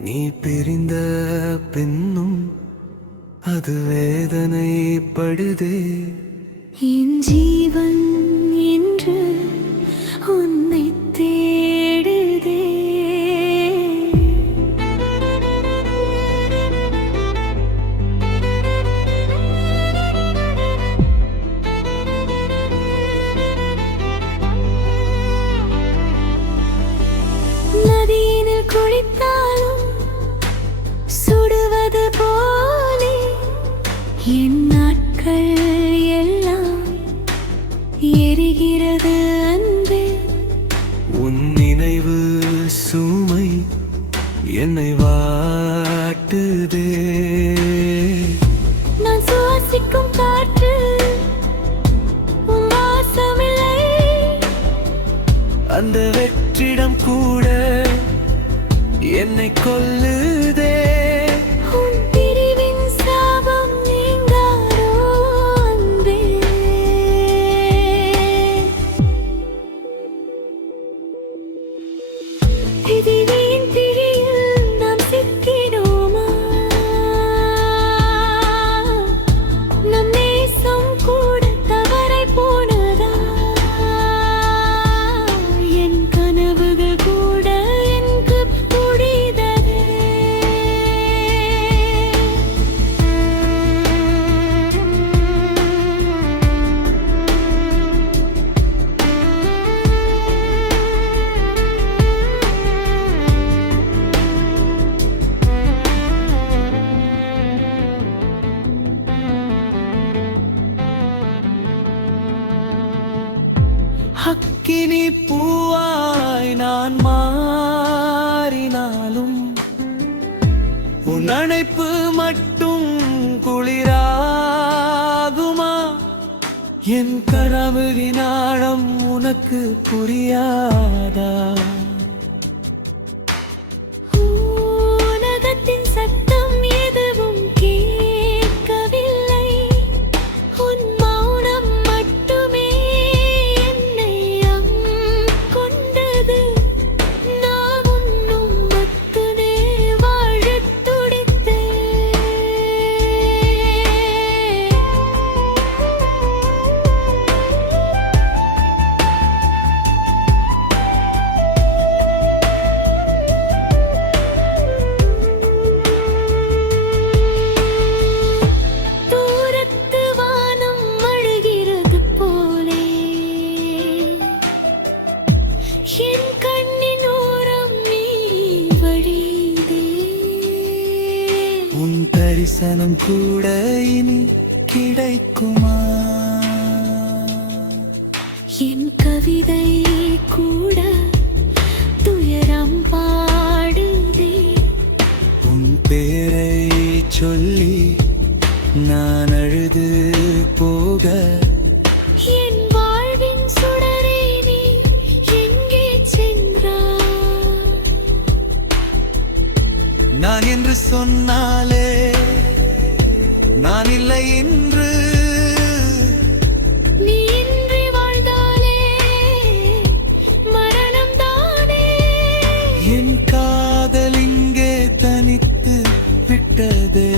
நீ பிரிந்த பின்னும் அது வேதனைப்படுதே. என் ஜீ என் நாட்கள் எல்லாம் எரிகிறது அன்பே. உன் நினைவு சுமை என்னை வாட்டுதே. நான் சுவாசிக்கும் காற்று அந்த வெற்றிடம் கூட என்னை கொல்லுதே. அக்கினி பூவாய் நான் மாறினாலும் உன் அணைப்பு மட்டும் குளிராகுமா என் கனவுகின் ஆழம் உனக்கு புரியாதா என் கண்ணின் ஓரம் நீ வழிதே உன் தரிசனம் கூட இனி கிடைக்குமா? என் கவிதை கூட துயரம் பாடுதே. உன் பேரை சொல்லி நான் அழுது போக நான் என்று சொன்னாலே நான் இல்லை என்று என் காதல் இங்கே தனித்து விட்டதே.